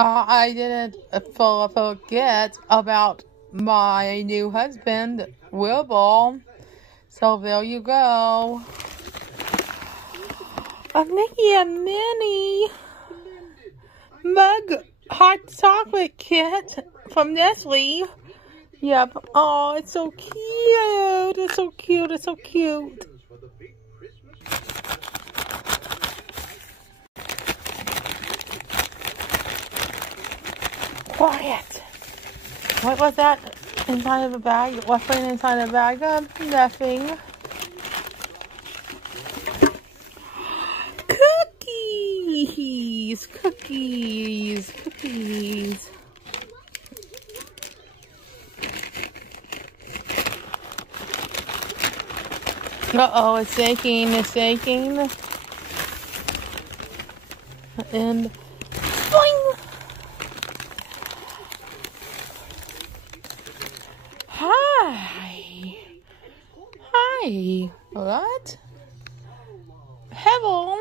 I didn't forget about my new husband, Wilbur. So there you go. A Mickey and Minnie mug hot chocolate kit from Nestle. Yep. Oh, it's so cute. It's so cute. It's so cute. Quiet. What was that inside of a bag? What's inside the bag? Nothing. Cookies. Cookies. Cookies. Uh-oh, it's shaking. It's shaking. And boing! Hi. Hi. What? Hello.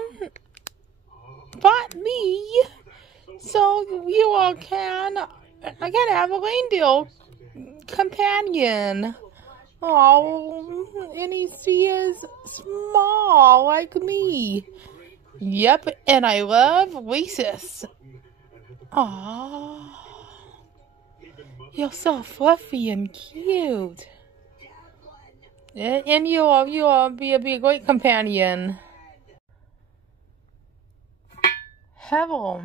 Bought me. So you all can have a reindeer companion. Oh, and he is small like me. Yep, and I love Reese's. Aww. You're so fluffy and cute. And you'll be a great companion. Hello.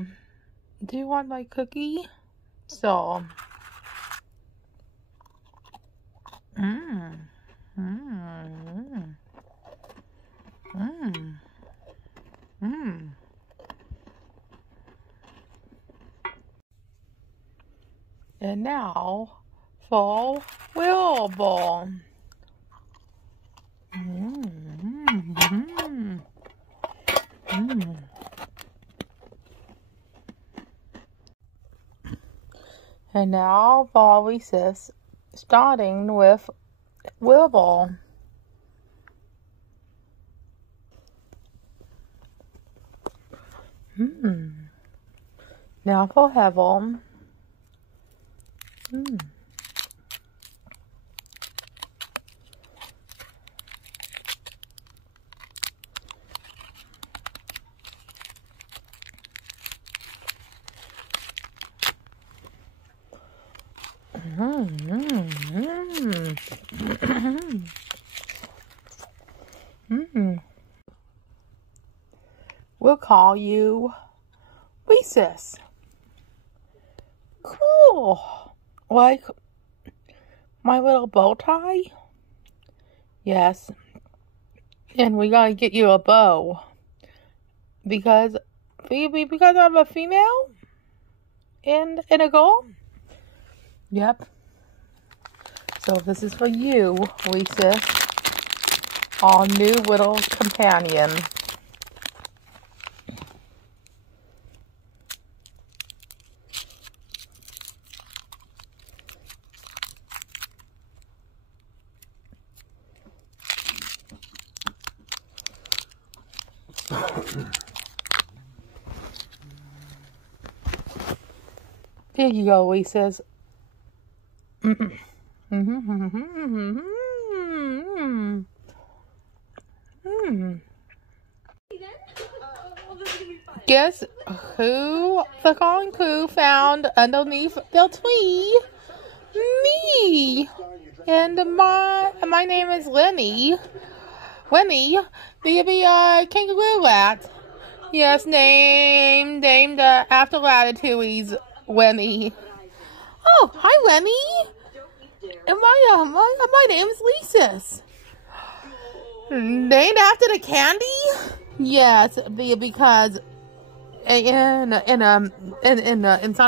Do you want my cookie? So. And now for Wilbur. And now for Reese's, starting with Wilbur. Now for Hevel. We'll call you Reese's. Cool. Like my little bow tie? Yes. And we gotta get you a bow. Because I'm a female? And a girl? Yep. So this is for you, Reese's. Our new little companion. Here you go, Reese's. Guess who the calling crew found underneath the tree? Me. And my name is Lenny. Lenny, the kangaroo rat. Yes, named after Ratatouille's Lenny. Oh, hi, Lenny. And my name is Reese's. Named after the candy? Yes, because inside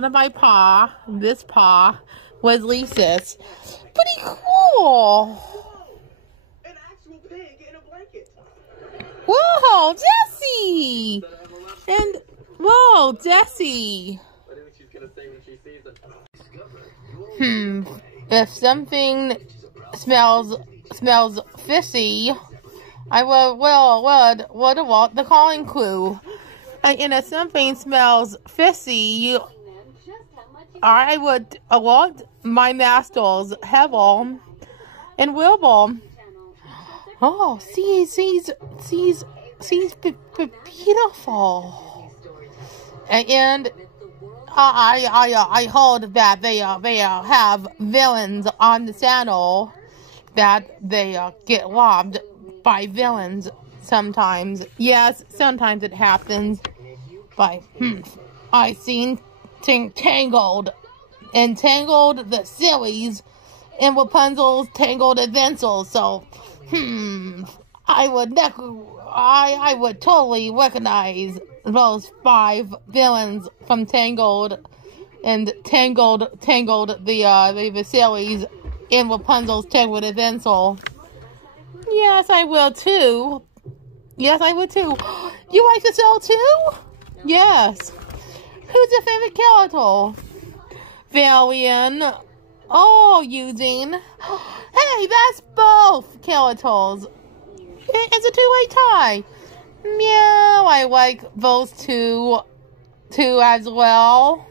of my paw, this paw was Reese's. Pretty cool. An actual pig in a blanket. Whoa, Jessie! And whoa, Jessie. What do you think she's gonna say when she sees it? If something smells fishy, I would want the calling crew. And if something smells fishy, I would want my masters, Hevel and Wilbur. Oh, she's beautiful. And I heard that they have villains on the channel, that they get robbed by villains sometimes. Yes, sometimes it happens. But I seen Tangled the series, and Rapunzel's Tangled Adventures. So I would totally recognize those 5 villains from Tangled, and Tangled the series, in Rapunzel's Tangled Adventure. Yes, I will too. Yes, I would too. You like the show too? Yes. Who's your favorite character? Valian. Oh, Eugene. Hey, that's both characters. It's a two-way tie. Meow, I like those two as well.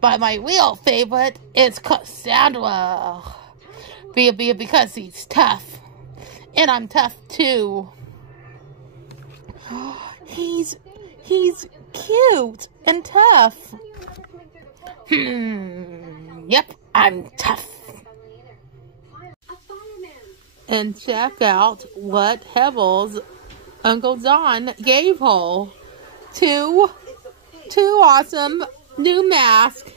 But my real favorite is Cassandra. Because he's tough. And I'm tough too. He's cute and tough. Yep, I'm tough. And check out what Hevel's Uncle John gave her. Two awesome new masks